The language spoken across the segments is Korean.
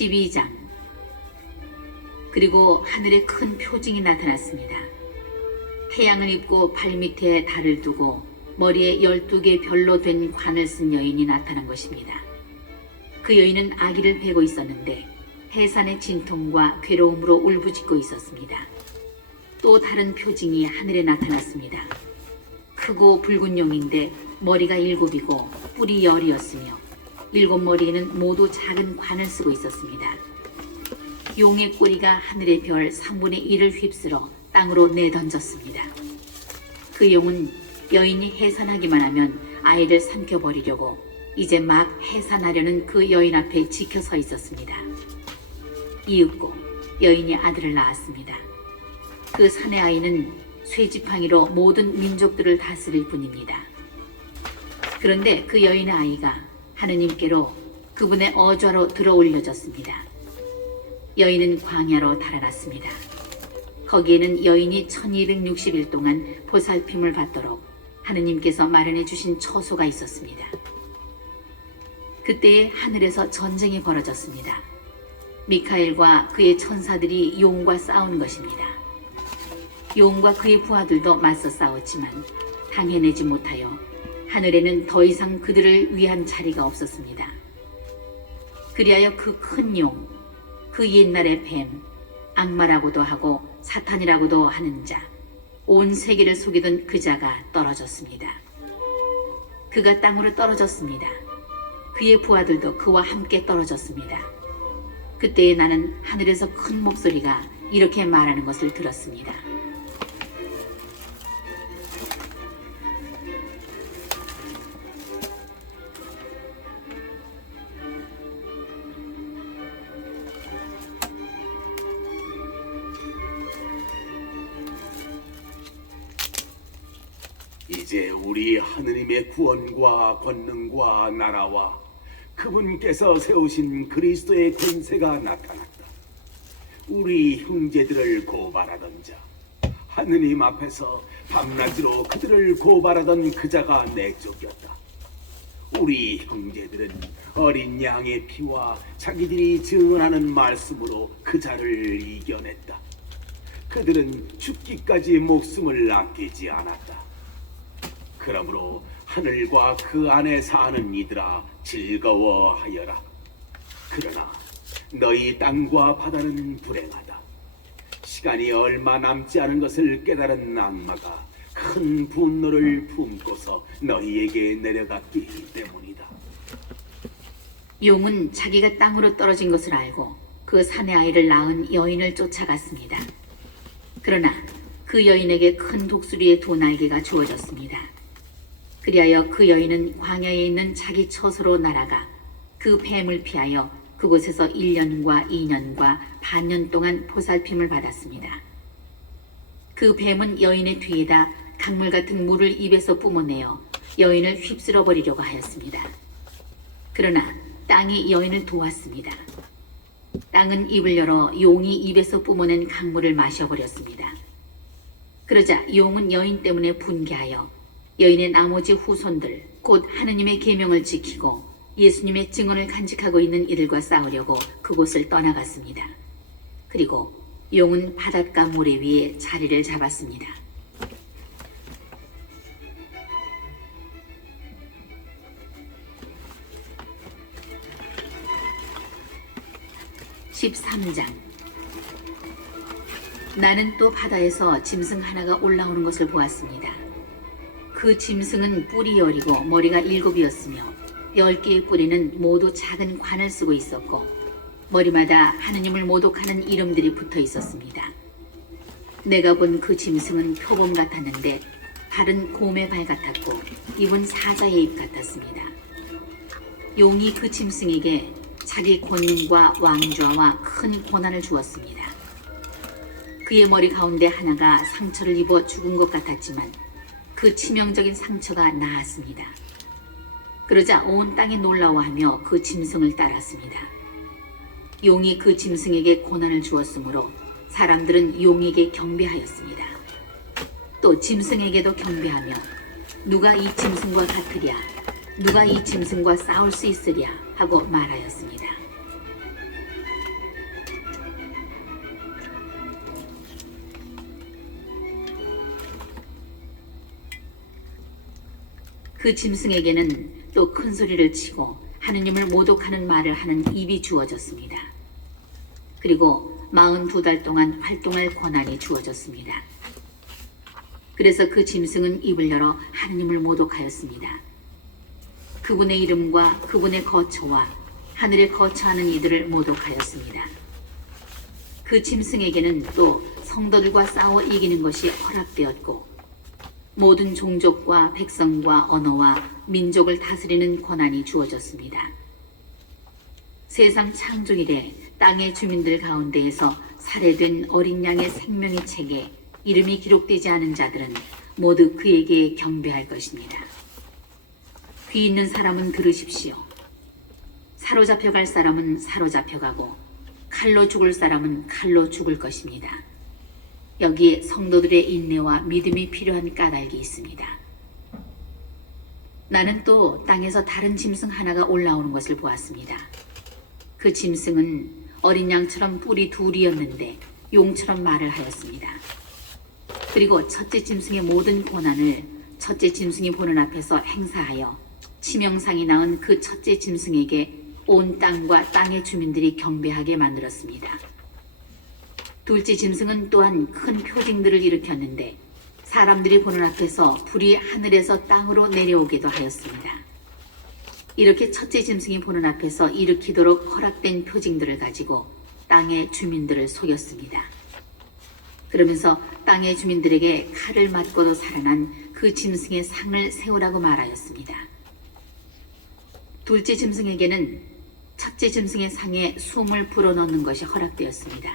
12장. 그리고 하늘에 큰 표징이 나타났습니다. 태양을 입고 발밑에 달을 두고 머리에 12개 별로 된 관을 쓴 여인이 나타난 것입니다. 그 여인은 아기를 베고 있었는데 해산의 진통과 괴로움으로 울부짖고 있었습니다. 또 다른 표징이 하늘에 나타났습니다. 크고 붉은 용인데 머리가 7이고 뿔이 10이었으며 7머리에는 모두 작은 관을 쓰고 있었습니다. 용의 꼬리가 하늘의 별 3분의 1을 휩쓸어 땅으로 내던졌습니다. 그 용은 여인이 해산하기만 하면 아이를 삼켜버리려고 이제 막 해산하려는 그 여인 앞에 지켜 서 있었습니다. 이윽고 여인이 아들을 낳았습니다. 그 산의 아이는 쇠지팡이로 모든 민족들을 다스릴 뿐입니다. 그런데 그 여인의 아이가 하느님께로 그분의 어좌로 들어 올려졌습니다. 여인은 광야로 달아났습니다. 거기에는 여인이 1260일 동안 보살핌을 받도록 하느님께서 마련해 주신 처소가 있었습니다. 그때에 하늘에서 전쟁이 벌어졌습니다. 미카엘과 그의 천사들이 용과 싸운 것입니다. 용과 그의 부하들도 맞서 싸웠지만 당해내지 못하여 하늘에는 더 이상 그들을 위한 자리가 없었습니다. 그리하여 그 큰 용, 그 옛날의 뱀, 악마라고도 하고 사탄이라고도 하는 자, 온 세계를 속이던 그 자가 떨어졌습니다. 그가 땅으로 떨어졌습니다. 그의 부하들도 그와 함께 떨어졌습니다. 그때에 나는 하늘에서 큰 목소리가 이렇게 말하는 것을 들었습니다. 이제 우리 하느님의 구원과 권능과 나라와 그분께서 세우신 그리스도의 권세가 나타났다. 우리 형제들을 고발하던 자, 하느님 앞에서 밤낮으로 그들을 고발하던 그 자가 내쫓겼다. 우리 형제들은 어린 양의 피와 자기들이 증언하는 말씀으로 그 자를 이겨냈다. 그들은 죽기까지 목숨을 아끼지 않았다. 그러므로 하늘과 그 안에 사는 이들아 즐거워하여라. 그러나 너희 땅과 바다는 불행하다. 시간이 얼마 남지 않은 것을 깨달은 악마가 큰 분노를 품고서 너희에게 내려갔기 때문이다. 용은 자기가 땅으로 떨어진 것을 알고 그 산의 아이를 낳은 여인을 쫓아갔습니다. 그러나 그 여인에게 큰 독수리의 2날개가 주어졌습니다. 그리하여 그 여인은 광야에 있는 자기 처소로 날아가 그 뱀을 피하여 그곳에서 1년과 2년과 반년 동안 보살핌을 받았습니다. 그 뱀은 여인의 뒤에다 강물 같은 물을 입에서 뿜어내어 여인을 휩쓸어 버리려고 하였습니다. 그러나 땅이 여인을 도왔습니다. 땅은 입을 열어 용이 입에서 뿜어낸 강물을 마셔버렸습니다. 그러자 용은 여인 때문에 분개하여 여인의 나머지 후손들, 곧 하느님의 계명을 지키고 예수님의 증언을 간직하고 있는 이들과 싸우려고 그곳을 떠나갔습니다. 그리고 용은 바닷가 모래 위에 자리를 잡았습니다. (13장) 나는 또 바다에서 짐승 하나가 올라오는 것을 보았습니다. 그 짐승은 뿔이 10이고 머리가 7이었으며 10개의 뿔에는 모두 작은 관을 쓰고 있었고 머리마다 하느님을 모독하는 이름들이 붙어 있었습니다. 내가 본 그 짐승은 표범 같았는데 발은 곰의 발 같았고 입은 사자의 입 같았습니다. 용이 그 짐승에게 자기 권능과 왕좌와 큰 고난을 주었습니다. 그의 머리 가운데 하나가 상처를 입어 죽은 것 같았지만 그 치명적인 상처가 나았습니다. 그러자 온 땅이 놀라워하며 그 짐승을 따랐습니다. 용이 그 짐승에게 고난을 주었으므로 사람들은 용에게 경배하였습니다. 또 짐승에게도 경배하며 누가 이 짐승과 같으랴, 누가 이 짐승과 싸울 수 있으랴 하고 말하였습니다. 그 짐승에게는 또 큰 소리를 치고 하느님을 모독하는 말을 하는 입이 주어졌습니다. 그리고 42달 동안 활동할 권한이 주어졌습니다. 그래서 그 짐승은 입을 열어 하느님을 모독하였습니다. 그분의 이름과 그분의 거처와 하늘에 거처하는 이들을 모독하였습니다. 그 짐승에게는 또 성도들과 싸워 이기는 것이 허락되었고 모든 종족과 백성과 언어와 민족을 다스리는 권한이 주어졌습니다. 세상 창조 이래 땅의 주민들 가운데에서 살해된 어린 양의 생명의 책에 이름이 기록되지 않은 자들은 모두 그에게 경배할 것입니다. 귀 있는 사람은 들으십시오. 사로잡혀 갈 사람은 사로잡혀가고 칼로 죽을 사람은 칼로 죽을 것입니다. 여기에 성도들의 인내와 믿음이 필요한 까닭이 있습니다. 나는 또 땅에서 다른 짐승 하나가 올라오는 것을 보았습니다. 그 짐승은 어린 양처럼 뿔이 둘이었는데 용처럼 말을 하였습니다. 그리고 첫째 짐승의 모든 권한을 첫째 짐승이 보는 앞에서 행사하여 치명상이 낳은 그 첫째 짐승에게 온 땅과 땅의 주민들이 경배하게 만들었습니다. 둘째 짐승은 또한 큰 표징들을 일으켰는데 사람들이 보는 앞에서 불이 하늘에서 땅으로 내려오기도 하였습니다. 이렇게 첫째 짐승이 보는 앞에서 일으키도록 허락된 표징들을 가지고 땅의 주민들을 속였습니다. 그러면서 땅의 주민들에게 칼을 맞고도 살아난 그 짐승의 상을 세우라고 말하였습니다. 둘째 짐승에게는 첫째 짐승의 상에 숨을 불어넣는 것이 허락되었습니다.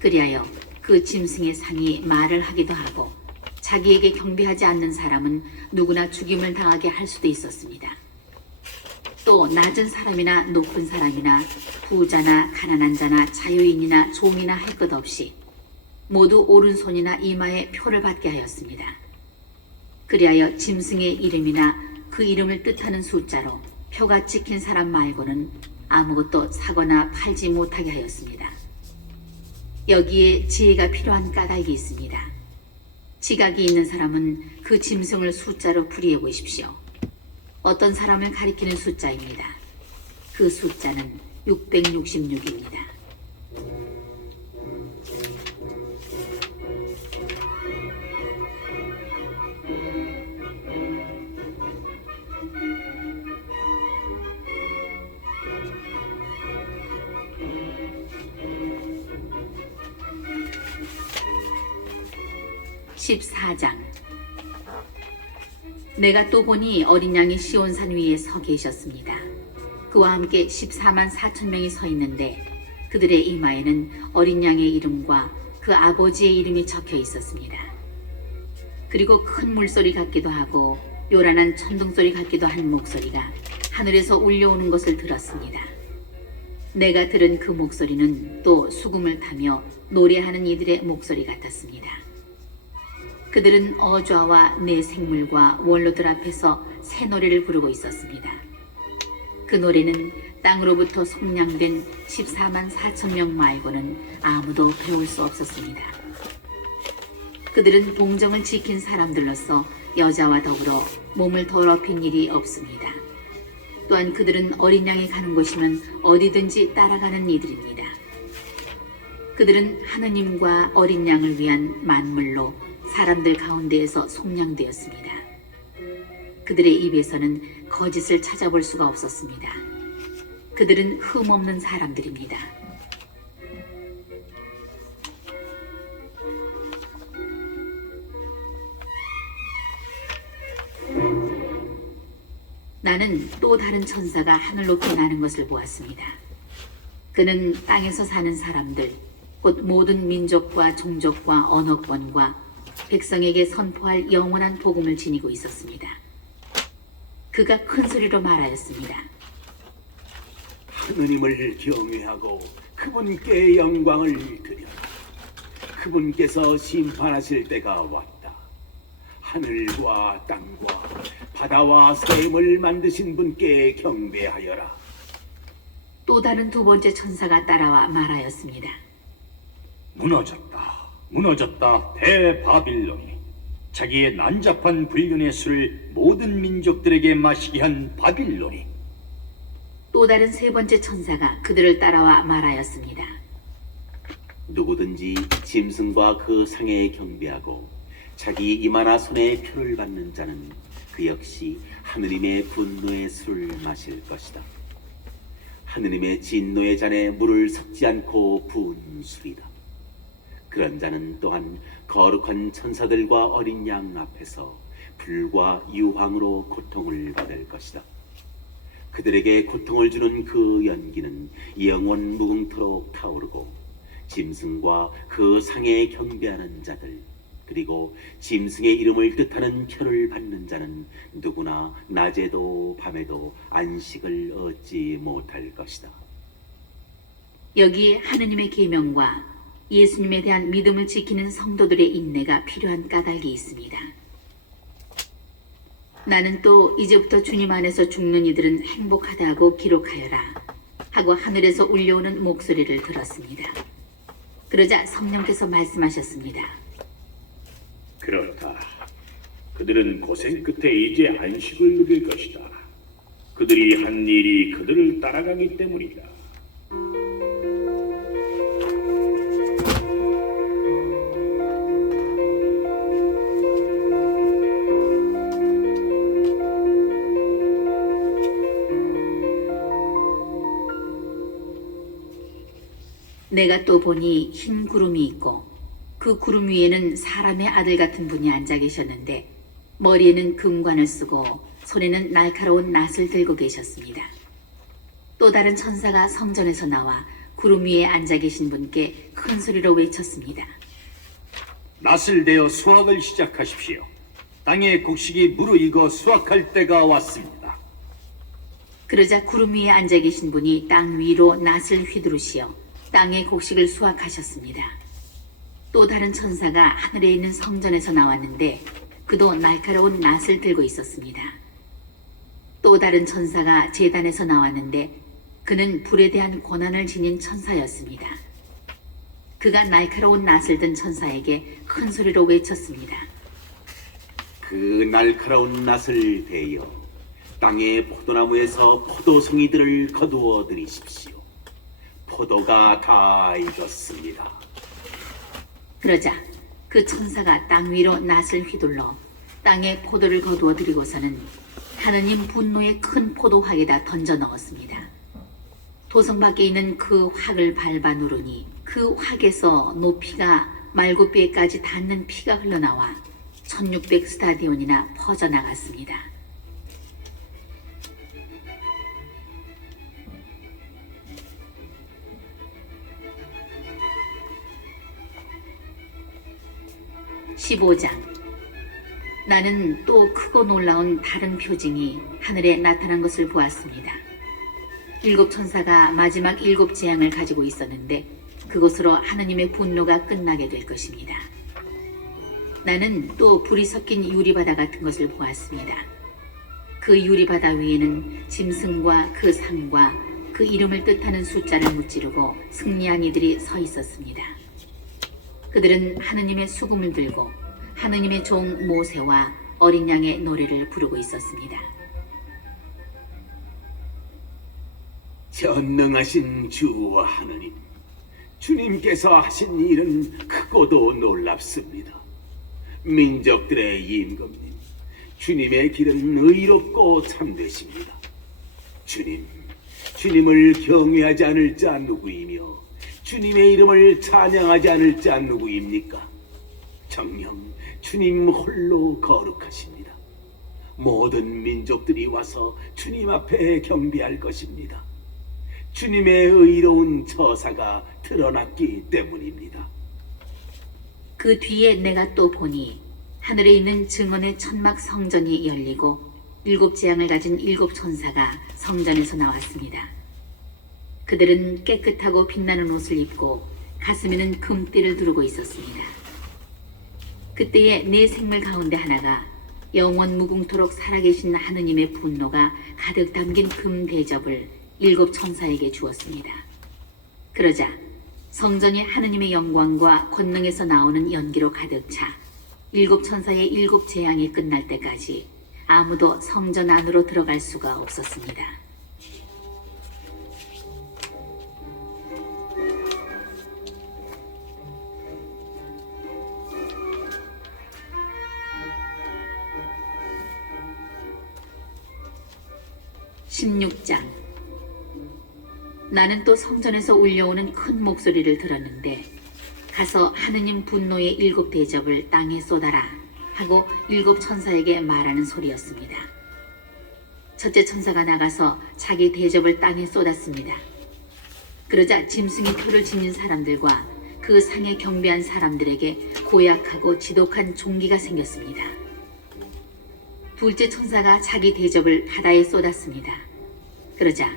그리하여 그 짐승의 상이 말을 하기도 하고 자기에게 경배하지 않는 사람은 누구나 죽임을 당하게 할 수도 있었습니다. 또 낮은 사람이나 높은 사람이나 부자나 가난한 자나 자유인이나 종이나 할 것 없이 모두 오른손이나 이마에 표를 받게 하였습니다. 그리하여 짐승의 이름이나 그 이름을 뜻하는 숫자로 표가 찍힌 사람 말고는 아무것도 사거나 팔지 못하게 하였습니다. 여기에 지혜가 필요한 까닭이 있습니다. 지각이 있는 사람은 그 짐승을 숫자로 풀이해 보십시오. 어떤 사람을 가리키는 숫자입니다. 그 숫자는 666입니다. (14장) 내가 또 보니 어린 양이 시온산 위에 서 계셨습니다. 그와 함께 14만 4천 명이 서 있는데 그들의 이마에는 어린 양의 이름과 그 아버지의 이름이 적혀 있었습니다. 그리고 큰 물소리 같기도 하고 요란한 천둥소리 같기도 한 목소리가 하늘에서 울려오는 것을 들었습니다. 내가 들은 그 목소리는 또 수금을 타며 노래하는 이들의 목소리 같았습니다. 그들은 어좌와 내 생물과 원로들 앞에서 새 노래를 부르고 있었습니다. 그 노래는 땅으로부터 속량된 14만 4천 명 말고는 아무도 배울 수 없었습니다. 그들은 동정을 지킨 사람들로서 여자와 더불어 몸을 더럽힌 일이 없습니다. 또한 그들은 어린 양이 가는 곳이면 어디든지 따라가는 이들입니다. 그들은 하느님과 어린 양을 위한 만물로 사람들 가운데에서 속량되었습니다. 그들의 입에서는 거짓을 찾아볼 수가 없었습니다. 그들은 흠없는 사람들입니다. 나는 또 다른 천사가 하늘 높이 나는 것을 보았습니다. 그는 땅에서 사는 사람들, 곧 모든 민족과 종족과 언어권과 백성에게 선포할 영원한 복음을 지니고 있었습니다. 그가 큰 소리로 말하였습니다. 하느님을 경외하고 그분께 영광을 드려라. 그분께서 심판하실 때가 왔다. 하늘과 땅과 바다와 샘을 만드신 분께 경배하여라. 또 다른 두 번째 천사가 따라와 말하였습니다. 무너졌다. 무너졌다. 대바빌론이. 자기의 난잡한 불륜의 술을 모든 민족들에게 마시게 한 바빌론이 또 다른 세 번째 천사가 그들을 따라와 말하였습니다. 누구든지 짐승과 그 상에 경배하고 자기 이마나 손에 표를 받는 자는 그 역시 하느님의 분노의 술을 마실 것이다. 하느님의 진노의 잔에 물을 섞지 않고 부은 술이다. 그런 자는 또한 거룩한 천사들과 어린 양 앞에서 불과 유황으로 고통을 받을 것이다. 그들에게 고통을 주는 그 연기는 영원 무궁토록 타오르고 짐승과 그 상에 경배하는 자들 그리고 짐승의 이름을 뜻하는 표를 받는 자는 누구나 낮에도 밤에도 안식을 얻지 못할 것이다. 여기에 하느님의 계명과 예수님에 대한 믿음을 지키는 성도들의 인내가 필요한 까닭이 있습니다. 나는 또 이제부터 주님 안에서 죽는 이들은 행복하다고 기록하여라 하고 하늘에서 울려오는 목소리를 들었습니다. 그러자 성령께서 말씀하셨습니다. 그렇다. 그들은 고생 끝에 이제 안식을 누릴 것이다. 그들이 한 일이 그들을 따라가기 때문이다. 내가 또 보니 흰 구름이 있고 그 구름 위에는 사람의 아들 같은 분이 앉아 계셨는데 머리에는 금관을 쓰고 손에는 날카로운 낫을 들고 계셨습니다. 또 다른 천사가 성전에서 나와 구름 위에 앉아 계신 분께 큰 소리로 외쳤습니다. 낫을 내어 수확을 시작하십시오. 땅의 곡식이 무르익어 수확할 때가 왔습니다. 그러자 구름 위에 앉아 계신 분이 땅 위로 낫을 휘두르시어 땅의 곡식을 수확하셨습니다. 또 다른 천사가 하늘에 있는 성전에서 나왔는데 그도 날카로운 낫을 들고 있었습니다. 또 다른 천사가 제단에서 나왔는데 그는 불에 대한 권한을 지닌 천사였습니다. 그가 날카로운 낫을 든 천사에게 큰 소리로 외쳤습니다. 그 날카로운 낫을 베어 땅의 포도나무에서 포도송이들을 거두어 들이십시오. 포도가 다 익었습니다. 그러자 그 천사가 땅 위로 낫을 휘둘러 땅에 포도를 거두어 들이고서는 하느님 분노의 큰 포도확에다 던져 넣었습니다. 도성 밖에 있는 그 확을 밟아 누르니 그 확에서 높이가 말굽배까지 닿는 피가 흘러나와 1600 스타디온이나 퍼져나갔습니다. (15장) 나는 또 크고 놀라운 다른 표징이 하늘에 나타난 것을 보았습니다. 7 천사가 마지막 7 재앙을 가지고 있었는데 그것으로 하느님의 분노가 끝나게 될 것입니다. 나는 또 불이 섞인 유리바다 같은 것을 보았습니다. 그 유리바다 위에는 짐승과 그 상과 그 이름을 뜻하는 숫자를 무찌르고 승리한 이들이 서 있었습니다. 그들은 하느님의 수금을 들고 하느님의 종 모세와 어린 양의 노래를 부르고 있었습니다. 전능하신 주 하느님, 주님께서 하신 일은 크고도 놀랍습니다. 민족들의 임금님, 주님의 길은 의롭고 참되십니다. 주님을 경외하지 않을 자 누구이며 주님의 이름을 찬양하지 않을 자 누구입니까? 정녕 주님 홀로 거룩하십니다. 모든 민족들이 와서 주님 앞에 경배할 것입니다. 주님의 의로운 처사가 드러났기 때문입니다. 그 뒤에 내가 또 보니 하늘에 있는 증언의 천막 성전이 열리고 7 재앙을 가진 7 천사가 성전에서 나왔습니다. 그들은 깨끗하고 빛나는 옷을 입고 가슴에는 금띠를 두르고 있었습니다. 그때에 네 생물 가운데 하나가 영원 무궁토록 살아계신 하느님의 분노가 가득 담긴 금 대접을 7 천사에게 주었습니다. 그러자 성전이 하느님의 영광과 권능에서 나오는 연기로 가득 차 일곱 천사의 일곱 재앙이 끝날 때까지 아무도 성전 안으로 들어갈 수가 없었습니다. (16장) 나는 또 성전에서 울려오는 큰 목소리를 들었는데 가서 하느님 분노의 일곱 대접을 땅에 쏟아라 하고 일곱 천사에게 말하는 소리였습니다. 첫째 천사가 나가서 자기 대접을 땅에 쏟았습니다. 그러자 짐승이 표를 지닌 사람들과 그 상에 경배한 사람들에게 고약하고 지독한 종기가 생겼습니다. 둘째 천사가 자기 대접을 바다에 쏟았습니다. 그러자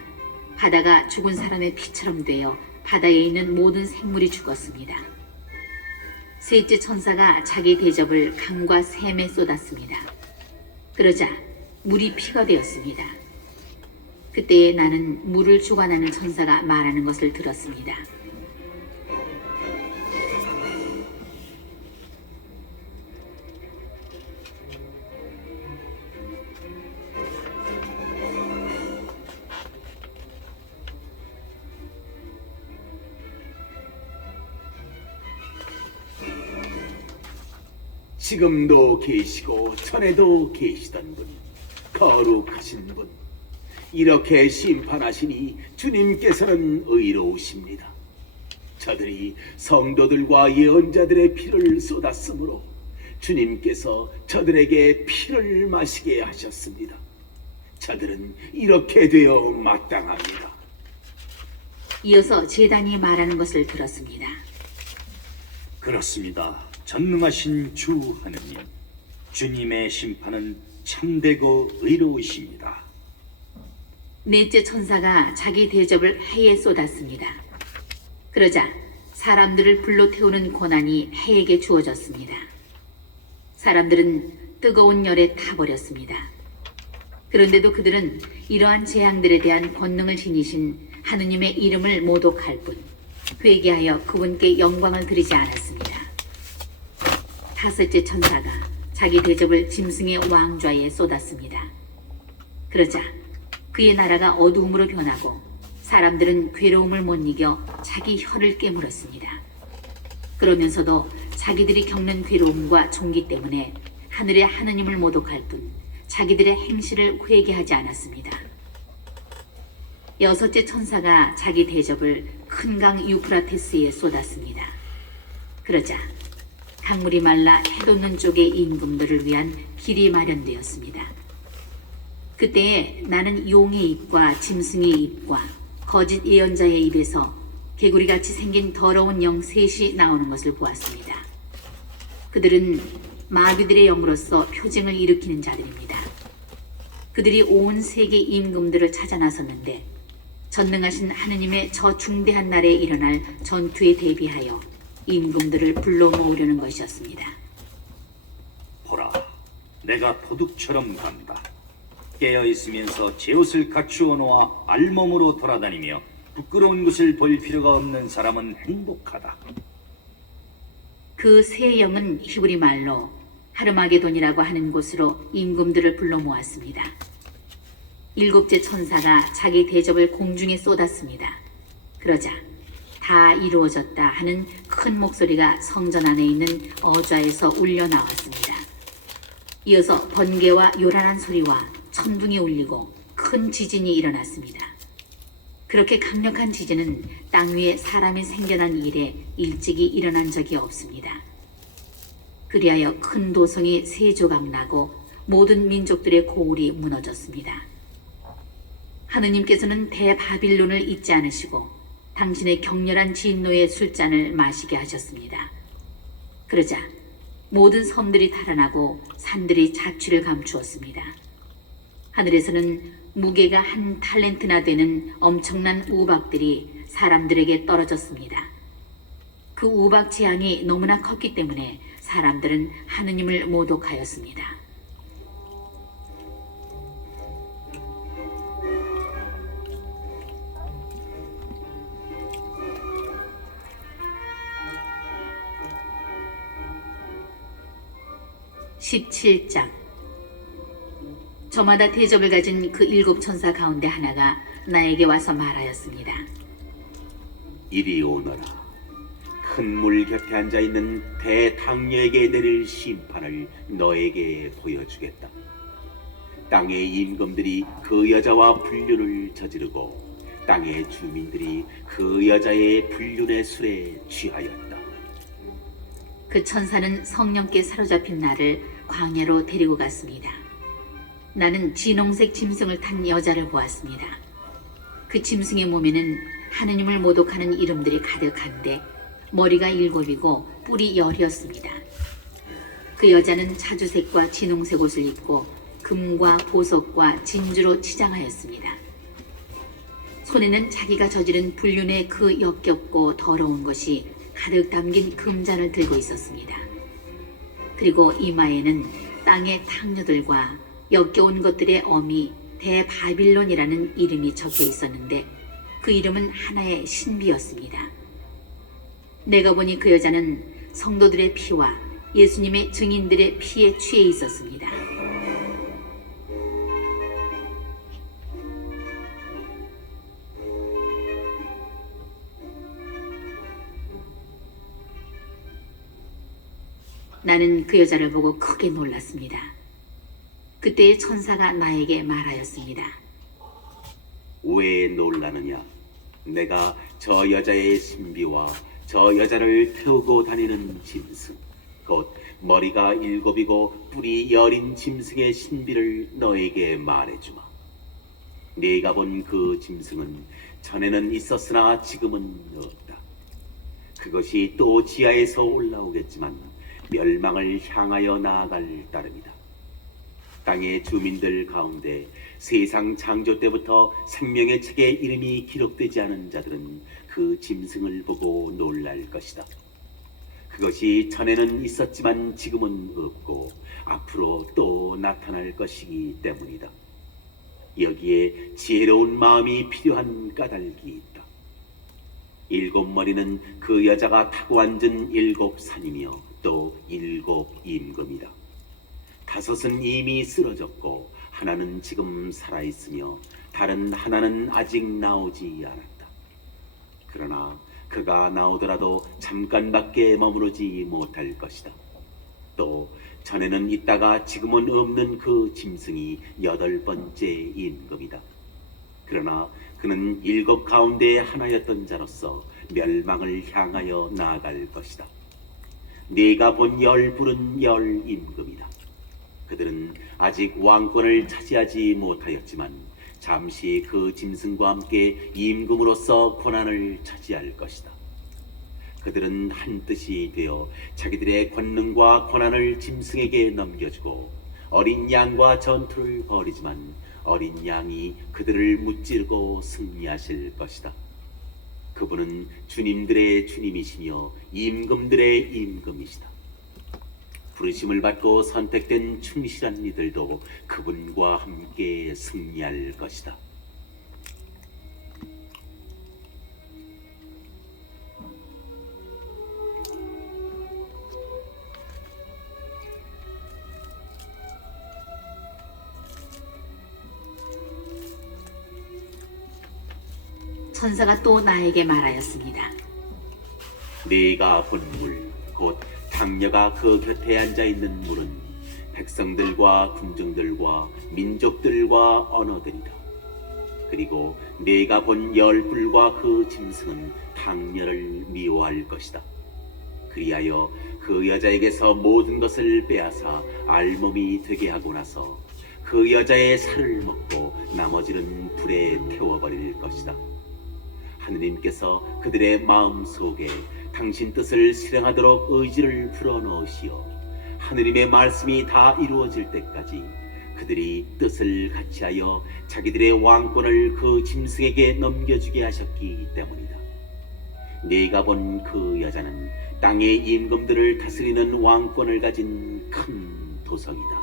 바다가 죽은 사람의 피처럼 되어 바다에 있는 모든 생물이 죽었습니다. 셋째 천사가 자기 대접을 강과 샘에 쏟았습니다. 그러자 물이 피가 되었습니다. 그때에 나는 물을 주관하는 천사가 말하는 것을 들었습니다. 지금도 계시고 전에도 계시던 분, 거룩하신 분, 이렇게 심판하시니 주님께서는 의로우십니다. 저들이 성도들과 예언자들의 피를 쏟았으므로 주님께서 저들에게 피를 마시게 하셨습니다. 저들은 이렇게 되어 마땅합니다. 이어서 제단이 말하는 것을 들었습니다. 그렇습니다. 전능하신 주 하느님, 주님의 심판은 참되고 의로우십니다. 넷째 천사가 자기 대접을 해에 쏟았습니다. 그러자 사람들을 불로 태우는 권한이 해에게 주어졌습니다. 사람들은 뜨거운 열에 타버렸습니다. 그런데도 그들은 이러한 재앙들에 대한 권능을 지니신 하느님의 이름을 모독할 뿐 회개하여 그분께 영광을 드리지 않았습니다. 다섯째 천사가 자기 대접을 짐승의 왕좌에 쏟았습니다. 그러자 그의 나라가 어두움으로 변하고 사람들은 괴로움을 못 이겨 자기 혀를 깨물었습니다. 그러면서도 자기들이 겪는 괴로움과 종기 때문에 하늘의 하느님을 모독할 뿐 자기들의 행실을 회개하지 않았습니다. 여섯째 천사가 자기 대접을 큰 강 유프라테스에 쏟았습니다. 그러자 강물이 말라 해돋는 쪽의 임금들을 위한 길이 마련되었습니다. 그때에 나는 용의 입과 짐승의 입과 거짓 예언자의 입에서 개구리같이 생긴 더러운 영 셋이 나오는 것을 보았습니다. 그들은 마귀들의 영으로서 표징을 일으키는 자들입니다. 그들이 온 세계 임금들을 찾아 나섰는데 전능하신 하느님의 저 중대한 날에 일어날 전투에 대비하여 임금들을 불러 모으려는 것이었습니다. 보라, 내가 도둑처럼 간다. 깨어있으면서 제 옷을 갖추어 놓아 알몸으로 돌아다니며 부끄러운 것을 볼 필요가 없는 사람은 행복하다. 그 세 영은 히브리 말로 하르마게돈이라고 하는 곳으로 임금들을 불러 모았습니다. 일곱째 천사가 자기 대접을 공중에 쏟았습니다. 그러자 다 이루어졌다 하는 큰 목소리가 성전 안에 있는 어좌에서 울려 나왔습니다. 이어서 번개와 요란한 소리와 천둥이 울리고 큰 지진이 일어났습니다. 그렇게 강력한 지진은 땅 위에 사람이 생겨난 이래 일찍이 일어난 적이 없습니다. 그리하여 큰 도성이 세 조각 나고 모든 민족들의 고울이 무너졌습니다. 하느님께서는 대바빌론을 잊지 않으시고 당신의 격렬한 진노의 술잔을 마시게 하셨습니다. 그러자 모든 섬들이 달아나고 산들이 자취를 감추었습니다. 하늘에서는 무게가 한 탈렌트나 되는 엄청난 우박들이 사람들에게 떨어졌습니다. 그 우박 재앙이 너무나 컸기 때문에 사람들은 하느님을 모독하였습니다. 17장. 저마다 대접을 가진 그 7천사 가운데 하나가 나에게 와서 말하였습니다. 이리 오너라. 큰 물 곁에 앉아 있는 대탕녀에게 내릴 심판을 너에게 보여주겠다. 땅의 임금들이 그 여자와 불륜을 저지르고 땅의 주민들이 그 여자의 불륜의 술에 취하였다. 그 천사는 성령께 사로잡힌 나를 광야로 데리고 갔습니다. 나는 진홍색 짐승을 탄 여자를 보았습니다. 그 짐승의 몸에는 하느님을 모독하는 이름들이 가득한데 머리가 7이고 뿔이 10이었습니다. 그 여자는 자주색과 진홍색 옷을 입고 금과 보석과 진주로 치장하였습니다. 손에는 자기가 저지른 불륜의 그 역겹고 더러운 것이 가득 담긴 금잔을 들고 있었습니다. 그리고 이마에는 땅의 탕녀들과 역겨운 것들의 어미 대바빌론이라는 이름이 적혀 있었는데 그 이름은 하나의 신비였습니다. 내가 보니 그 여자는 성도들의 피와 예수님의 증인들의 피에 취해 있었습니다. 나는 그 여자를 보고 크게 놀랐습니다. 그때의 천사가 나에게 말하였습니다. 왜 놀라느냐? 내가 저 여자의 신비와 저 여자를 태우고 다니는 짐승, 곧 머리가 7이고 뿔이 10인 짐승의 신비를 너에게 말해주마. 네가 본 그 짐승은 전에는 있었으나 지금은 없다. 그것이 또 지하에서 올라오겠지만 멸망을 향하여 나아갈 따름이다. 땅의 주민들 가운데 세상 창조 때부터 생명의 책에 이름이 기록되지 않은 자들은 그 짐승을 보고 놀랄 것이다. 그것이 전에는 있었지만 지금은 없고 앞으로 또 나타날 것이기 때문이다. 여기에 지혜로운 마음이 필요한 까닭이 있다. 7머리는 그 여자가 타고 앉은 7산이며 또 7 임금이다. 5은 이미 쓰러졌고 하나는 지금 살아있으며 다른 하나는 아직 나오지 않았다. 그러나 그가 나오더라도 잠깐밖에 머무르지 못할 것이다. 또 전에는 있다가 지금은 없는 그 짐승이 8번째 임금이다. 그러나 그는 7 가운데 하나였던 자로서 멸망을 향하여 나아갈 것이다. 네가 본 10불은 10 임금이다. 그들은 아직 왕권을 차지하지 못하였지만 잠시 그 짐승과 함께 임금으로서 권한을 차지할 것이다. 그들은 한 뜻이 되어 자기들의 권능과 권한을 짐승에게 넘겨주고 어린 양과 전투를 벌이지만 어린 양이 그들을 무찌르고 승리하실 것이다. 그분은 주님들의 주님이시며 임금들의 임금이시다. 부르심을 받고 선택된 충실한 이들도 그분과 함께 승리할 것이다. 천사가 또 나에게 말하였습니다. 네가 본 물, 곧 탕녀가 그 곁에 앉아 있는 물은 백성들과 군중들과 민족들과 언어들이다. 그리고 네가 본 10불과 그 짐승은 탕녀를 미워할 것이다. 그리하여 그 여자에게서 모든 것을 빼앗아 알몸이 되게 하고 나서 그 여자의 살을 먹고 나머지는 불에 태워버릴 것이다. 하느님께서 그들의 마음 속에 당신 뜻을 실행하도록 의지를 불어넣으시어 하느님의 말씀이 다 이루어질 때까지 그들이 뜻을 같이하여 자기들의 왕권을 그 짐승에게 넘겨주게 하셨기 때문이다. 네가 본 그 여자는 땅의 임금들을 다스리는 왕권을 가진 큰 도성이다.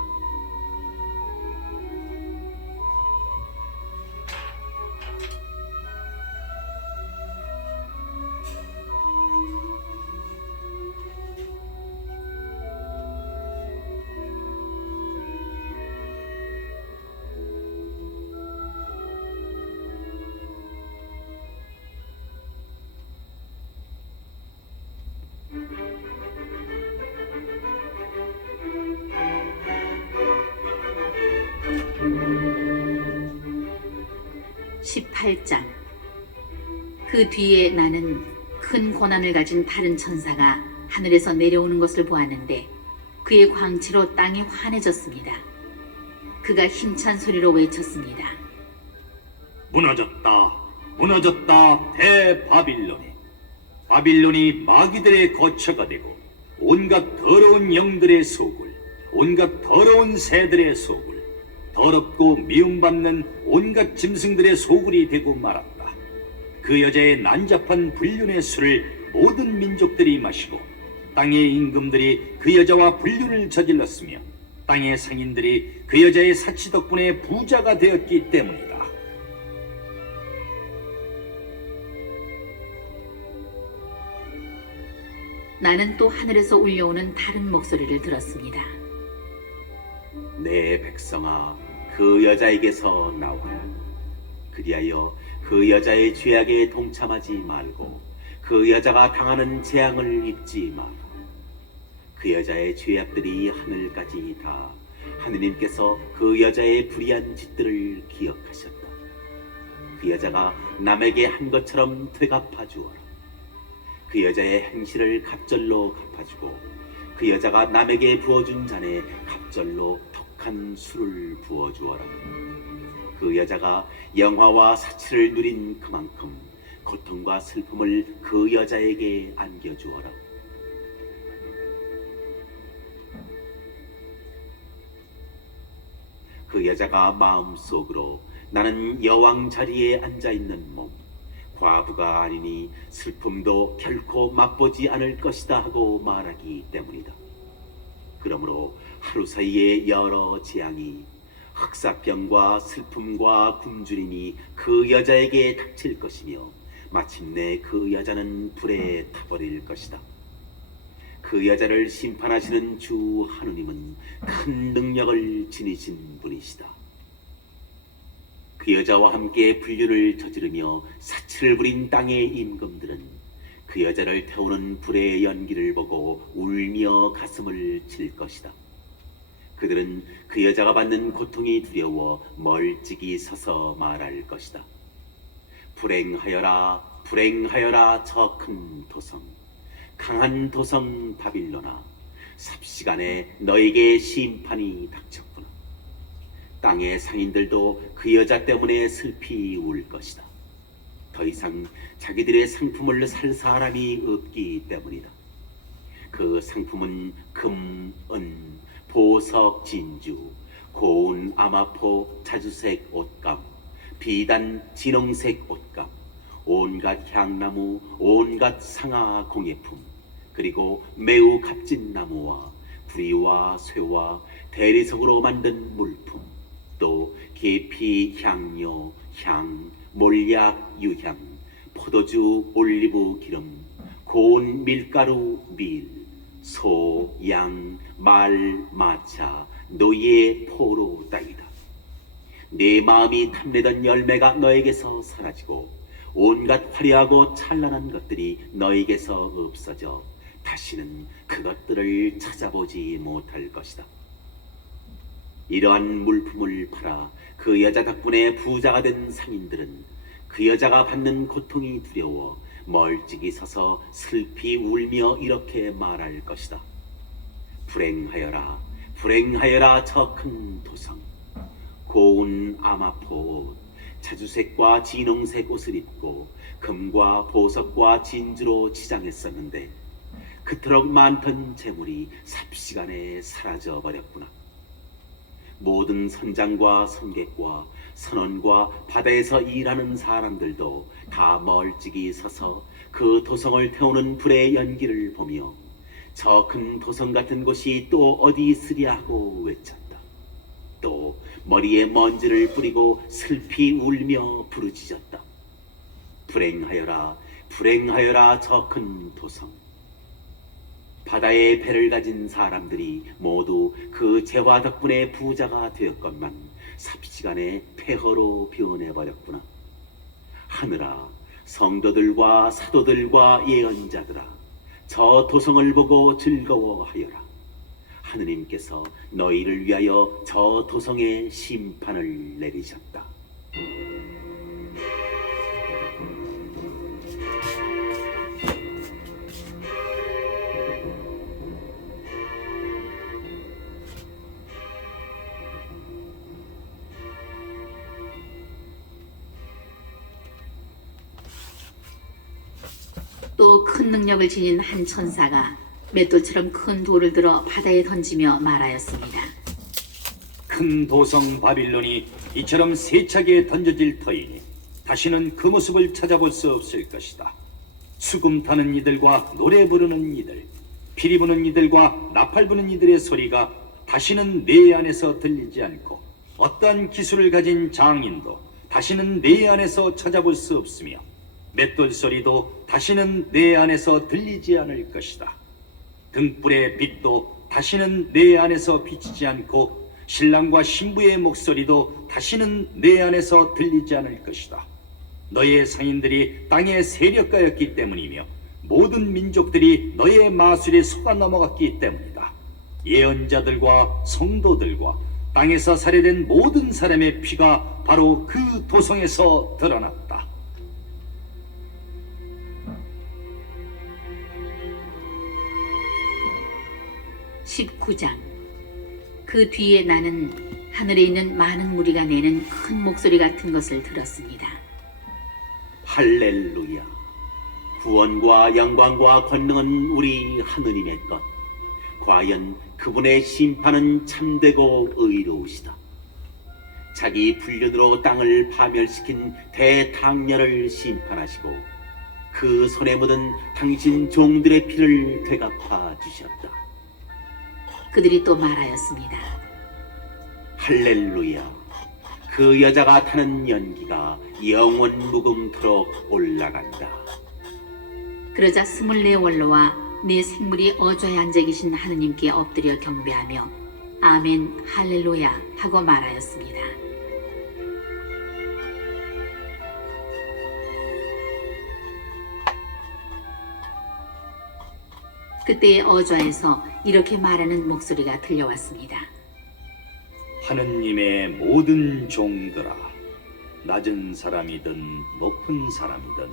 제8장. 그 뒤에 나는 큰 고난을 가진 다른 천사가 하늘에서 내려오는 것을 보았는데 그의 광채로 땅이 환해졌습니다. 그가 힘찬 소리로 외쳤습니다. 무너졌다, 무너졌다, 대바빌론이. 바빌론이 마귀들의 거처가 되고 온갖 더러운 영들의 소굴, 온갖 더러운 새들의 소굴, 더럽고 미움받는 온갖 짐승들의 소굴이 되고 말았다. 그 여자의 난잡한 불륜의 술을 모든 민족들이 마시고 땅의 임금들이 그 여자와 불륜을 저질렀으며 땅의 상인들이 그 여자의 사치 덕분에 부자가 되었기 때문이다. 나는 또 하늘에서 울려오는 다른 목소리를 들었습니다. 내 백성아, 그 여자에게서 나와라. 그리하여 그 여자의 죄악에 동참하지 말고 그 여자가 당하는 재앙을 입지 마라. 그 여자의 죄악들이 하늘까지 다 하느님께서 그 여자의 불의한 짓들을 기억하셨다. 그 여자가 남에게 한 것처럼 되갚아 주어라. 그 여자의 행실을 갑절로 갚아주고 그 여자가 남에게 부어준 잔에 갑절로 독한 술을 부어주어라. 그 여자가 영화와 사치를 누린 그만큼 고통과 슬픔을 그 여자에게 안겨주어라. 그 여자가 마음속으로 나는 여왕 자리에 앉아있는 몸, 과부가 아니니 슬픔도 결코 맛보지 않을 것이다 하고 말하기 때문이다. 그러므로 하루 사이에 여러 재앙이 흑사병과 슬픔과 굶주림이 그 여자에게 닥칠 것이며 마침내 그 여자는 불에 타버릴 것이다. 그 여자를 심판하시는 주 하느님은 큰 능력을 지니신 분이시다. 그 여자와 함께 불륜을 저지르며 사치를 부린 땅의 임금들은 그 여자를 태우는 불의 연기를 보고 울며 가슴을 칠 것이다. 그들은 그 여자가 받는 고통이 두려워 멀찍이 서서 말할 것이다. 불행하여라, 불행하여라, 저 큰 도성, 강한 도성 바빌로나, 삽시간에 너에게 심판이 닥쳤구나. 땅의 상인들도 그 여자 때문에 슬피 울 것이다. 더 이상 자기들의 상품을 살 사람이 없기 때문이다. 그 상품은 금, 은, 보석, 진주, 고운 아마포, 자주색 옷감, 비단, 진홍색 옷감, 온갖 향나무, 온갖 상아 공예품, 그리고 매우 값진 나무와 구리와 쇠와 대리석으로 만든 물품, 또 계피, 향료, 향, 몰약, 유향, 포도주, 올리브 기름, 고운 밀가루, 밀, 소, 양, 말, 마차, 노예, 포로 따위다. 네 마음이 탐내던 열매가 너에게서 사라지고 온갖 화려하고 찬란한 것들이 너에게서 없어져 다시는 그것들을 찾아보지 못할 것이다. 이러한 물품을 팔아 그 여자 덕분에 부자가 된 상인들은 그 여자가 받는 고통이 두려워 멀찍이 서서 슬피 울며 이렇게 말할 것이다. 불행하여라, 불행하여라, 저 큰 도성, 고운 아마포 옷, 자주색과 진홍색 옷을 입고 금과 보석과 진주로 치장했었는데 그토록 많던 재물이 삽시간에 사라져 버렸구나. 모든 선장과 선객과 선원과 바다에서 일하는 사람들도 다 멀찍이 서서 그 도성을 태우는 불의 연기를 보며 저 큰 도성 같은 곳이 또 어디 있으랴 하고 외쳤다. 또 머리에 먼지를 뿌리고 슬피 울며 부르짖었다. 불행하여라, 불행하여라, 저 큰 도성. 바다에 배를 가진 사람들이 모두 그 재화 덕분에 부자가 되었건만 삽시간에 폐허로 변해버렸구나. 하늘아, 성도들과 사도들과 예언자들아, 저 도성을 보고 즐거워하여라. 하느님께서 너희를 위하여 저 도성에 심판을 내리셨다. 또 큰 능력을 지닌 한 천사가 맷돌처럼 큰 돌을 들어 바다에 던지며 말하였습니다. 큰 도성 바빌론이 이처럼 세차게 던져질 터이니 다시는 그 모습을 찾아볼 수 없을 것이다. 수금 타는 이들과 노래 부르는 이들, 피리 부는 이들과 나팔 부는 이들의 소리가 다시는 내 안에서 들리지 않고 어떠한 기술을 가진 장인도 다시는 내 안에서 찾아볼 수 없으며 맷돌 소리도 다시는 내 안에서 들리지 않을 것이다. 등불의 빛도 다시는 내 안에서 비치지 않고 신랑과 신부의 목소리도 다시는 내 안에서 들리지 않을 것이다. 너의 상인들이 땅의 세력가였기 때문이며 모든 민족들이 너의 마술에 속아 넘어갔기 때문이다. 예언자들과 성도들과 땅에서 살해된 모든 사람의 피가 바로 그 도성에서 드러났다. (19장) 그 뒤에 나는 하늘에 있는 많은 무리가 내는 큰 목소리 같은 것을 들었습니다. 할렐루야. 구원과 영광과 권능은 우리 하느님의 것. 과연 그분의 심판은 참되고 의로우시다. 자기 불륜으로 땅을 파멸시킨 대탕녀를 심판하시고 그 손에 묻은 당신 종들의 피를 되갚아 주셨다. 그들이 또 말하였습니다. 할렐루야. 그 여자가 타는 연기가 영원 무궁토록 올라간다. 그러자 24원로와 네 생물이 어좌에 앉아 계신 하느님께 엎드려 경배하며 아멘 할렐루야 하고 말하였습니다. 그때의 어좌에서 이렇게 말하는 목소리가 들려왔습니다. 하느님의 모든 종들아, 낮은 사람이든 높은 사람이든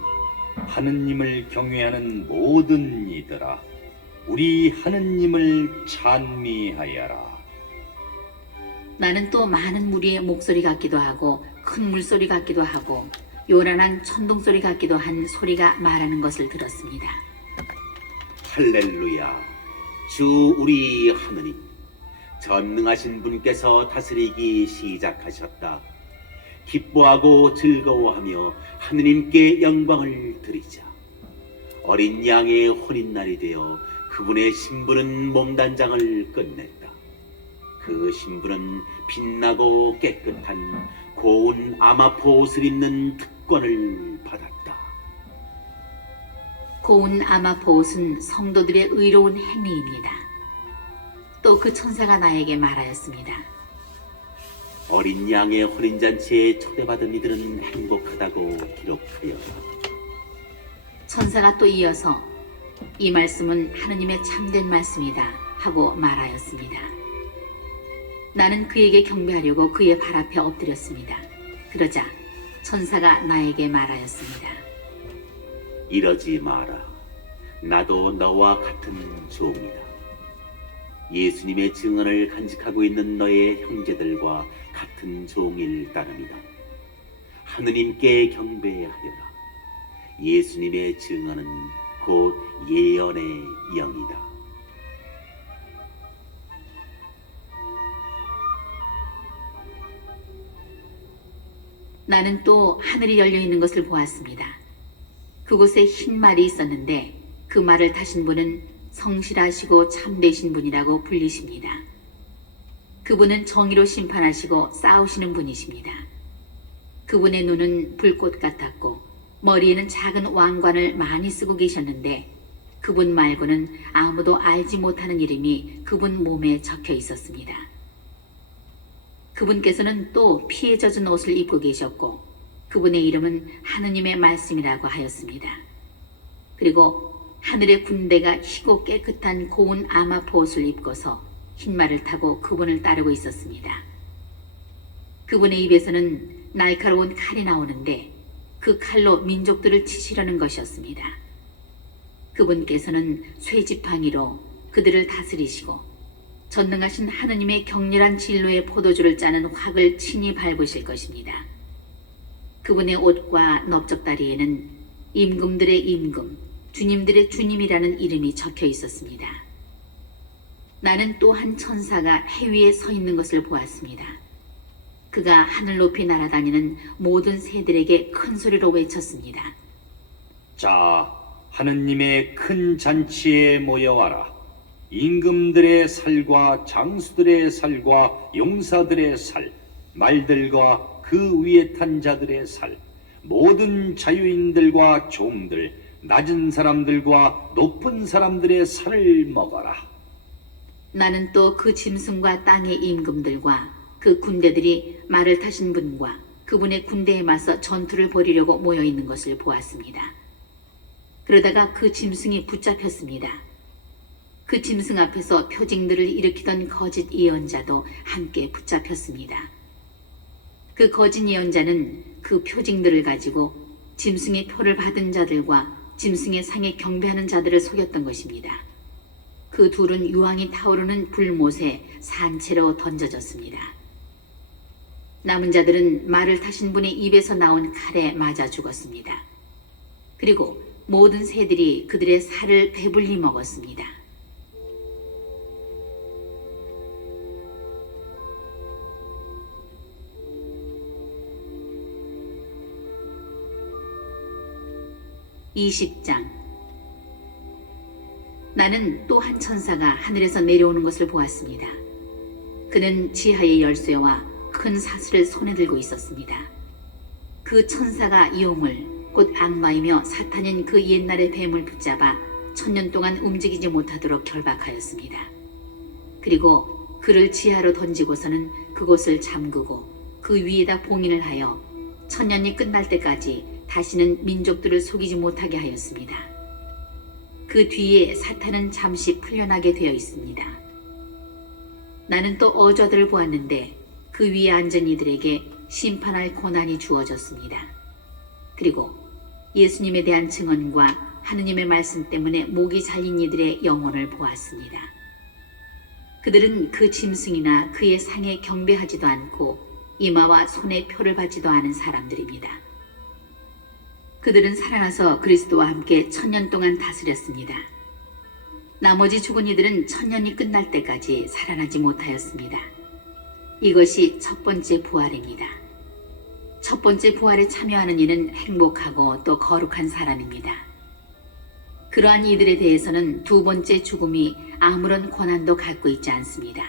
하느님을 경외하는 모든 이들아, 우리 하느님을 찬미하여라. 나는 또 많은 무리의 목소리 같기도 하고 큰 물소리 같기도 하고 요란한 천둥소리 같기도 한 소리가 말하는 것을 들었습니다. 할렐루야. 주 우리 하느님, 전능하신 분께서 다스리기 시작하셨다. 기뻐하고 즐거워하며 하느님께 영광을 드리자. 어린 양의 혼인날이 되어 그분의 신부는 몸단장을 끝냈다. 그 신부는 빛나고 깨끗한 고운 아마포 옷을 입는 특권을 받았다. 고운 아마포 옷은 성도들의 의로운 행위입니다. 또 그 천사가 나에게 말하였습니다. 어린 양의 혼인잔치에 초대받은 이들은 행복하다고 기록하여라. 천사가 또 이어서 이 말씀은 하느님의 참된 말씀이다 하고 말하였습니다. 나는 그에게 경배하려고 그의 발 앞에 엎드렸습니다. 그러자 천사가 나에게 말하였습니다. 이러지 마라. 나도 너와 같은 종이다. 예수님의 증언을 간직하고 있는 너의 형제들과 같은 종일 따름이다. 하느님께 경배하여라. 예수님의 증언은 곧 예언의 영이다. 나는 또 하늘이 열려 있는 것을 보았습니다. 그곳에 흰 말이 있었는데 그 말을 타신 분은 성실하시고 참되신 분이라고 불리십니다. 그분은 정의로 심판하시고 싸우시는 분이십니다. 그분의 눈은 불꽃 같았고 머리에는 작은 왕관을 많이 쓰고 계셨는데 그분 말고는 아무도 알지 못하는 이름이 그분 몸에 적혀 있었습니다. 그분께서는 또 피에 젖은 옷을 입고 계셨고 그분의 이름은 하느님의 말씀이라고 하였습니다. 그리고 하늘의 군대가 희고 깨끗한 고운 아마포 옷을 입고서 흰말을 타고 그분을 따르고 있었습니다. 그분의 입에서는 날카로운 칼이 나오는데 그 칼로 민족들을 치시려는 것이었습니다. 그분께서는 쇠지팡이로 그들을 다스리시고 전능하신 하느님의 격렬한 진로의 포도주를 짜는 확을 친히 밟으실 것입니다. 그분의 옷과 넓적다리에는 임금들의 임금, 주님들의 주님이라는 이름이 적혀 있었습니다. 나는 또 한 천사가 해 위에 서 있는 것을 보았습니다. 그가 하늘 높이 날아다니는 모든 새들에게 큰 소리로 외쳤습니다. 자, 하느님의 큰 잔치에 모여와라. 임금들의 살과 장수들의 살과 용사들의 살, 말들과 그 위에 탄 자들의 살, 모든 자유인들과 종들, 낮은 사람들과 높은 사람들의 살을 먹어라. 나는 또 그 짐승과 땅의 임금들과 그 군대들이 말을 타신 분과 그분의 군대에 맞서 전투를 벌이려고 모여 있는 것을 보았습니다. 그러다가 그 짐승이 붙잡혔습니다. 그 짐승 앞에서 표징들을 일으키던 거짓 예언자도 함께 붙잡혔습니다. 그 거짓 예언자는 그 표징들을 가지고 짐승의 표를 받은 자들과 짐승의 상에 경배하는 자들을 속였던 것입니다. 그 둘은 유황이 타오르는 불못에 산채로 던져졌습니다. 남은 자들은 말을 타신 분의 입에서 나온 칼에 맞아 죽었습니다. 그리고 모든 새들이 그들의 살을 배불리 먹었습니다. (20장) 나는 또 한 천사가 하늘에서 내려오는 것을 보았습니다. 그는 지하의 열쇠와 큰 사슬을 손에 들고 있었습니다. 그 천사가 용을 곧 악마이며 사탄인 그 옛날의 뱀을 붙잡아 1000년 동안 움직이지 못하도록 결박하였습니다. 그리고 그를 지하로 던지고서는 그곳을 잠그고 그 위에다 봉인을 하여 1000년이 끝날 때까지 다시는 민족들을 속이지 못하게 하였습니다. 그 뒤에 사탄은 잠시 풀려나게 되어 있습니다. 나는 또 어저들을 보았는데 그 위에 앉은 이들에게 심판할 고난이 주어졌습니다. 그리고 예수님에 대한 증언과 하느님의 말씀 때문에 목이 잘린 이들의 영혼을 보았습니다. 그들은 그 짐승이나 그의 상에 경배하지도 않고 이마와 손에 표를 받지도 않은 사람들입니다. 그들은 살아나서 그리스도와 함께 1000년 동안 다스렸습니다. 나머지 죽은 이들은 1000년이 끝날 때까지 살아나지 못하였습니다. 이것이 첫 번째 부활입니다. 첫 번째 부활에 참여하는 이는 행복하고 또 거룩한 사람입니다. 그러한 이들에 대해서는 두 번째 죽음이 아무런 권한도 갖고 있지 않습니다.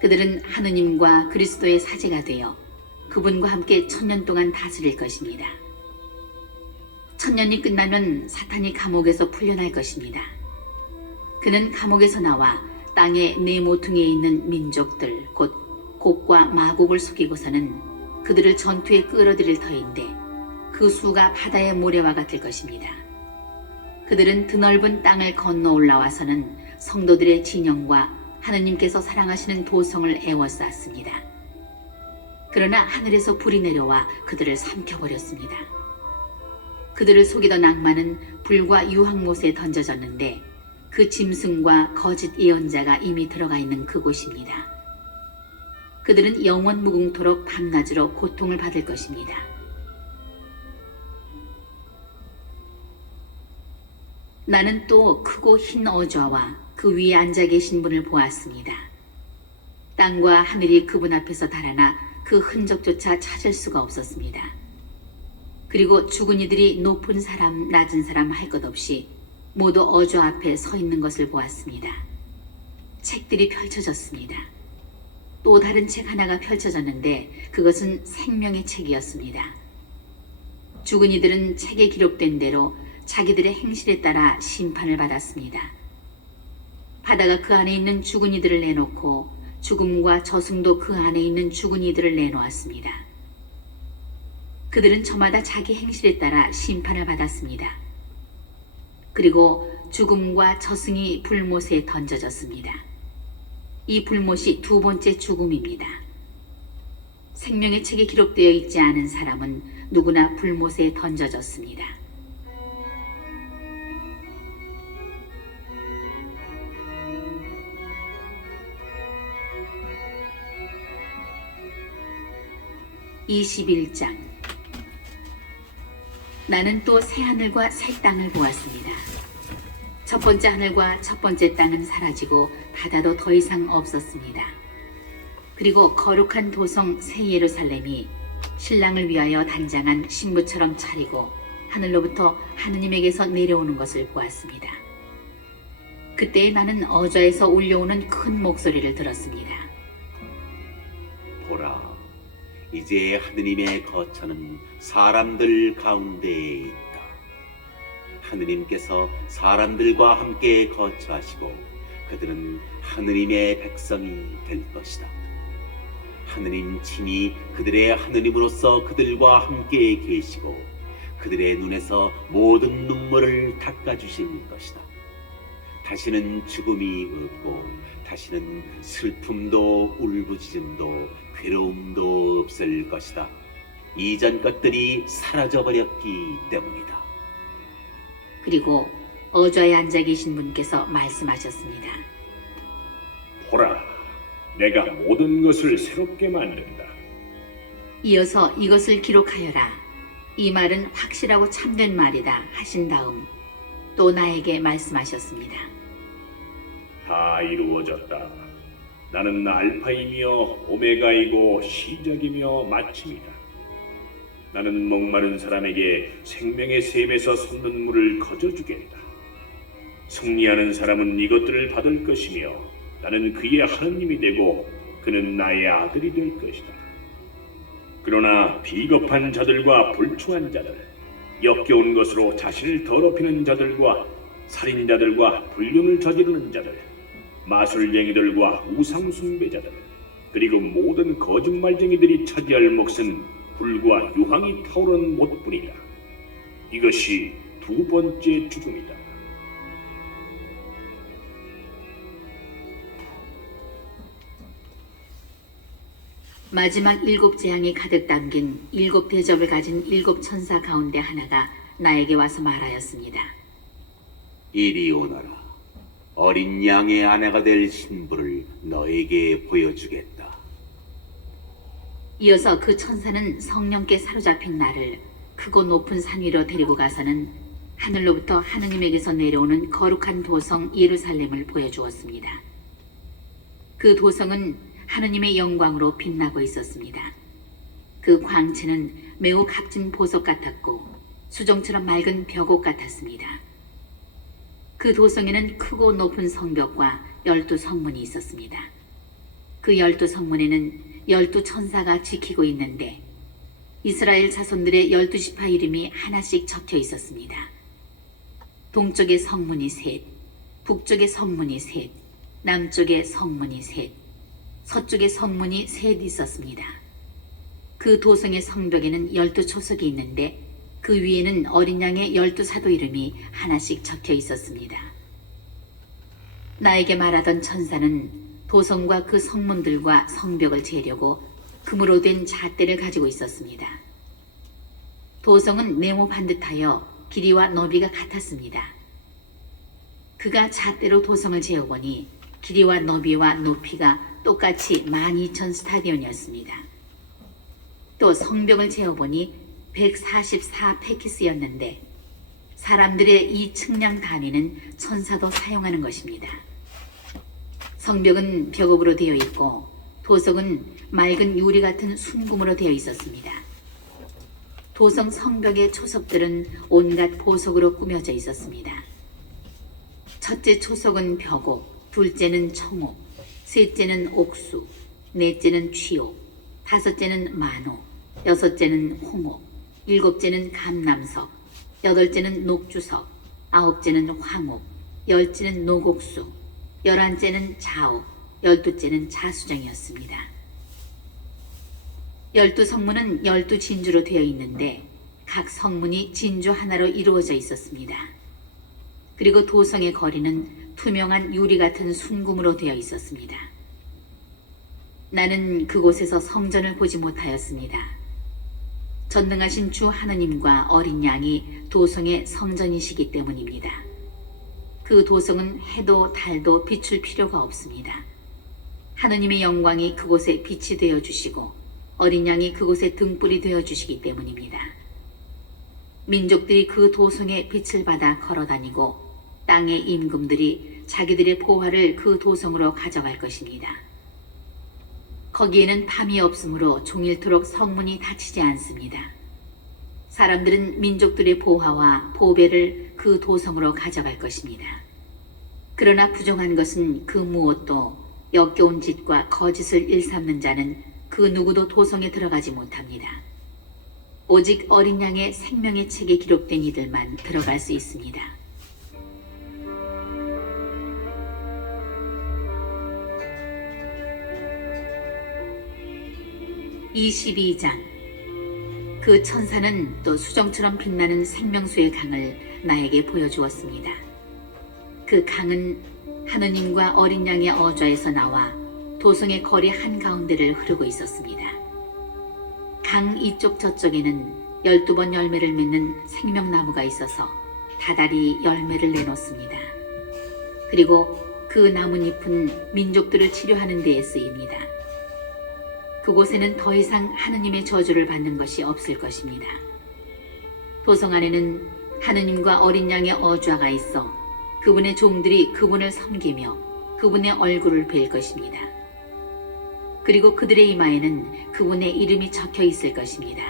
그들은 하느님과 그리스도의 사제가 되어 그분과 함께 1000년 동안 다스릴 것입니다. 1000년이 끝나면 사탄이 감옥에서 풀려날 것입니다. 그는 감옥에서 나와 땅의 네 모퉁이에 있는 민족들 곧 곡과 마곡을 속이고서는 그들을 전투에 끌어들일 터인데 그 수가 바다의 모래와 같을 것입니다. 그들은 드넓은 땅을 건너 올라와서는 성도들의 진영과 하느님께서 사랑하시는 도성을 에워쌌습니다. 그러나 하늘에서 불이 내려와 그들을 삼켜버렸습니다. 그들을 속이던 악마는 불과 유황못에 던져졌는데 그 짐승과 거짓 예언자가 이미 들어가 있는 그곳입니다. 그들은 영원 무궁토록 밤낮으로 고통을 받을 것입니다. 나는 또 크고 흰 어좌와 그 위에 앉아 계신 분을 보았습니다. 땅과 하늘이 그분 앞에서 달아나 그 흔적조차 찾을 수가 없었습니다. 그리고 죽은 이들이 높은 사람, 낮은 사람 할 것 없이 모두 어좌 앞에 서 있는 것을 보았습니다. 책들이 펼쳐졌습니다. 또 다른 책 하나가 펼쳐졌는데 그것은 생명의 책이었습니다. 죽은 이들은 책에 기록된 대로 자기들의 행실에 따라 심판을 받았습니다. 바다가 그 안에 있는 죽은 이들을 내놓고 죽음과 저승도 그 안에 있는 죽은 이들을 내놓았습니다. 그들은 저마다 자기 행실에 따라 심판을 받았습니다. 그리고 죽음과 저승이 불못에 던져졌습니다. 이 불못이 두 번째 죽음입니다. 생명의 책에 기록되어 있지 않은 사람은 누구나 불못에 던져졌습니다. (21장) 나는 또 새 하늘과 새 땅을 보았습니다. 첫 번째 하늘과 첫 번째 땅은 사라지고 바다도 더 이상 없었습니다. 그리고 거룩한 도성 새 예루살렘이 신랑을 위하여 단장한 신부처럼 차리고 하늘로부터 하느님에게서 내려오는 것을 보았습니다. 그때 나는 어좌에서 울려오는 큰 목소리를 들었습니다. 보라, 이제 하느님의 거처는 사람들 가운데에 있다. 하느님께서 사람들과 함께 거처하시고 그들은 하느님의 백성이 될 것이다. 하느님 친히 그들의 하느님으로서 그들과 함께 계시고 그들의 눈에서 모든 눈물을 닦아주실 것이다. 다시는 죽음이 없고 다시는 슬픔도 울부짖음도 괴로움도 없을 것이다. 이전 것들이 사라져버렸기 때문이다. 그리고 어좌에 앉아 계신 분께서 말씀하셨습니다. 보라, 내가 모든 것을 새롭게 만든다. 이어서 이것을 기록하여라. 이 말은 확실하고 참된 말이다 하신 다음 또 나에게 말씀하셨습니다. 다 이루어졌다. 나는 알파이며 오메가이고 시작이며 마침이다. 나는 목마른 사람에게 생명의 샘에서 솟는 물을 거저주겠다. 승리하는 사람은 이것들을 받을 것이며 나는 그의 하느님이 되고 그는 나의 아들이 될 것이다. 그러나 비겁한 자들과 불충한 자들, 역겨운 것으로 자신을 더럽히는 자들과 살인자들과 불륜을 저지르는 자들, 마술쟁이들과 우상숭배자들, 그리고 모든 거짓말쟁이들이 차지할 몫은 불과 유황이 타오르는 못뿐이다. 이것이 두 번째 죽음이다. 마지막 7 재앙이 가득 담긴 7 대접을 가진 7 천사 가운데 하나가 나에게 와서 말하였습니다. 이리 오너라. 어린 양의 아내가 될 신부를 너에게 보여주겠다. 이어서 그 천사는 성령께 사로잡힌 나를 크고 높은 산 위로 데리고 가서는 하늘로부터 하느님에게서 내려오는 거룩한 도성 예루살렘을 보여주었습니다. 그 도성은 하느님의 영광으로 빛나고 있었습니다. 그 광채는 매우 값진 보석 같았고 수정처럼 맑은 벽옥 같았습니다. 그 도성에는 크고 높은 성벽과 12 성문이 있었습니다. 그 12 성문에는 12 천사가 지키고 있는데 이스라엘 자손들의 12지파 이름이 하나씩 적혀 있었습니다. 동쪽의 성문이 셋, 북쪽의 성문이 셋, 남쪽의 성문이 셋, 서쪽의 성문이 셋 있었습니다. 그 도성의 성벽에는 12 초석이 있는데 그 위에는 어린 양의 12 사도 이름이 하나씩 적혀 있었습니다. 나에게 말하던 천사는 도성과 그 성문들과 성벽을 재려고 금으로 된 잣대를 가지고 있었습니다. 도성은 네모 반듯하여 길이와 너비가 같았습니다. 그가 잣대로 도성을 재어보니 길이와 너비와 높이가 똑같이 12,000 스타디온이었습니다. 또 성벽을 재어보니 144 페키스였는데 사람들의 이 측량 단위는 천사도 사용하는 것입니다. 성벽은 벽옥으로 되어 있고 도성은 맑은 유리 같은 순금으로 되어 있었습니다. 도성 성벽의 초석들은 온갖 보석으로 꾸며져 있었습니다. 첫째 초석은 벽옥, 둘째는 청옥, 셋째는 옥수, 넷째는 취옥, 다섯째는 만옥, 여섯째는 홍옥, 일곱째는 감남석, 여덟째는 녹주석, 아홉째는 황옥, 열째는 노곡수, 11째는 자옥, 12째는 자수정이었습니다. 12 성문은 12 진주로 되어 있는데 각 성문이 진주 하나로 이루어져 있었습니다. 그리고 도성의 거리는 투명한 유리 같은 순금으로 되어 있었습니다. 나는 그곳에서 성전을 보지 못하였습니다. 전능하신 주 하느님과 어린 양이 도성의 성전이시기 때문입니다. 그 도성은 해도 달도 비출 필요가 없습니다. 하느님의 영광이 그곳에 빛이 되어 주시고 어린 양이 그곳에 등불이 되어 주시기 때문입니다. 민족들이 그 도성의 빛을 받아 걸어다니고 땅의 임금들이 자기들의 보화를 그 도성으로 가져갈 것입니다. 거기에는 밤이 없으므로 종일토록 성문이 닫히지 않습니다. 사람들은 민족들의 보화와 보배를 그 도성으로 가져갈 것입니다. 그러나 부정한 것은 그 무엇도 역겨운 짓과 거짓을 일삼는 자는 그 누구도 도성에 들어가지 못합니다. 오직 어린 양의 생명의 책에 기록된 이들만 들어갈 수 있습니다. (22장) 그 천사는 또 수정처럼 빛나는 생명수의 강을 나에게 보여주었습니다. 그 강은 하느님과 어린 양의 어좌에서 나와 도성의 거리 한가운데를 흐르고 있었습니다. 강 이쪽 저쪽에는 12번 열매를 맺는 생명나무가 있어서 다달이 열매를 내놓습니다. 그리고 그 나뭇잎은 민족들을 치료하는 데에 쓰입니다. 그곳에는 더 이상 하느님의 저주를 받는 것이 없을 것입니다. 도성 안에는 하느님과 어린 양의 어좌가 있어 그분의 종들이 그분을 섬기며 그분의 얼굴을 뵐 것입니다. 그리고 그들의 이마에는 그분의 이름이 적혀 있을 것입니다.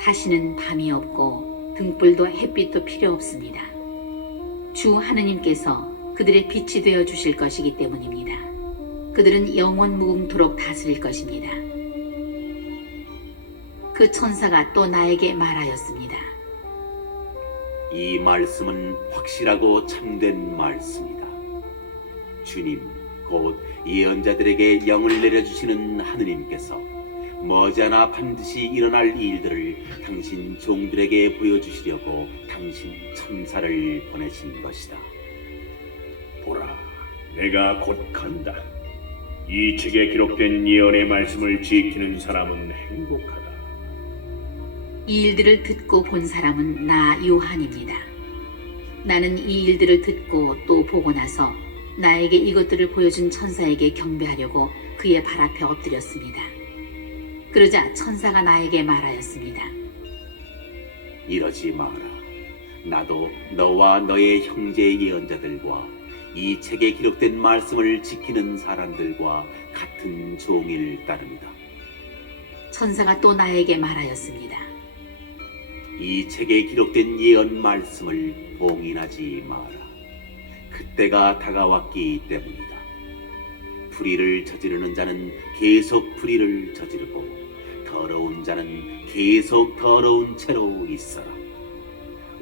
다시는 밤이 없고 등불도 햇빛도 필요 없습니다. 주 하느님께서 그들의 빛이 되어 주실 것이기 때문입니다. 그들은 영원 무궁토록 다스릴 것입니다. 그 천사가 또 나에게 말하였습니다. 이 말씀은 확실하고 참된 말씀이다. 주님, 곧 예언자들에게 영을 내려주시는 하느님께서 머지않아 반드시 일어날 일들을 당신 종들에게 보여주시려고 당신 천사를 보내신 것이다. 보라, 내가 곧 간다. 이 책에 기록된 예언의 말씀을 지키는 사람은 행복하다. 이 일들을 듣고 본 사람은 나 요한입니다. 나는 이 일들을 듣고 또 보고 나서 나에게 이것들을 보여준 천사에게 경배하려고 그의 발 앞에 엎드렸습니다. 그러자 천사가 나에게 말하였습니다. 이러지 마라. 나도 너와 너의 형제 예언자들과 이 책에 기록된 말씀을 지키는 사람들과 같은 종일 따릅니다. 천사가 또 나에게 말하였습니다. 이 책에 기록된 예언 말씀을 봉인하지 마라. 그때가 다가왔기 때문이다. 불의를 저지르는 자는 계속 불의를 저지르고 더러운 자는 계속 더러운 채로 있어라.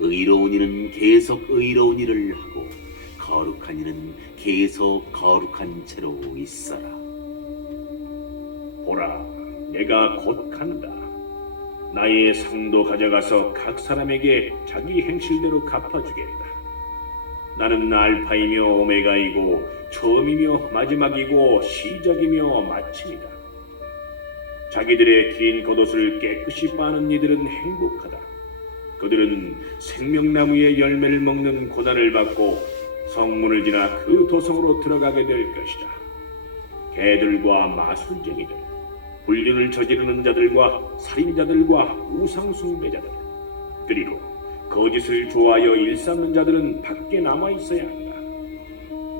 의로운 이는 계속 의로운 일을 하고 거룩한 이는 계속 거룩한 채로 있어라. 보라, 내가 곧 간다. 나의 상도 가져가서 각 사람에게 자기 행실대로 갚아주겠다. 나는 알파이며 오메가이고 처음이며 마지막이고 시작이며 마침이다. 자기들의 긴 겉옷을 깨끗이 빠는 이들은 행복하다. 그들은 생명나무의 열매를 먹는 고난을 받고 성문을 지나 그 도성으로 들어가게 될 것이다. 개들과 마술쟁이들, 불륜을 저지르는 자들과 살인자들과 우상숭배자들, 그리고 거짓을 좋아하여 일삼는 자들은 밖에 남아 있어야 한다.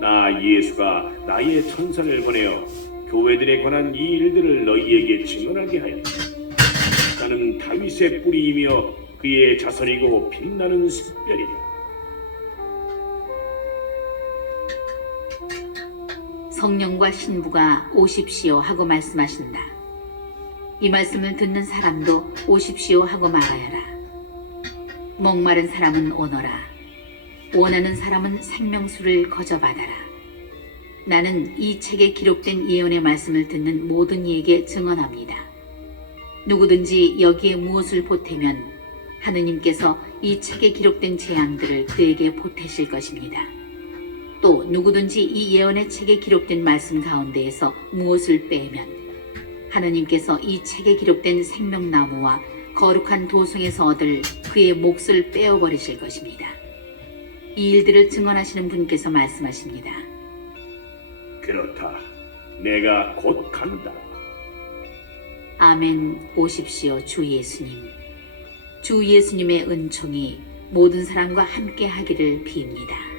나 예수가 나의 천사를 보내어 교회들에 관한 이 일들을 너희에게 증언하게 하였다. 나는 다윗의 뿌리이며 그의 자손이고 빛나는 샛별이다. 성령과 신부가 오십시오 하고 말씀하신다. 이 말씀을 듣는 사람도 오십시오 하고 말하여라. 목마른 사람은 오너라. 원하는 사람은 생명수를 거저받아라. 나는 이 책에 기록된 예언의 말씀을 듣는 모든 이에게 증언합니다. 누구든지 여기에 무엇을 보태면 하느님께서 이 책에 기록된 재앙들을 그에게 보태실 것입니다. 또 누구든지 이 예언의 책에 기록된 말씀 가운데에서 무엇을 빼면 하느님께서 이 책에 기록된 생명나무와 거룩한 도성에서 얻을 그의 몫을 빼어버리실 것입니다. 이 일들을 증언하시는 분께서 말씀하십니다. 그렇다. 내가 곧 간다. 아멘. 오십시오 주 예수님. 주 예수님의 은총이 모든 사람과 함께 하기를 빕니다.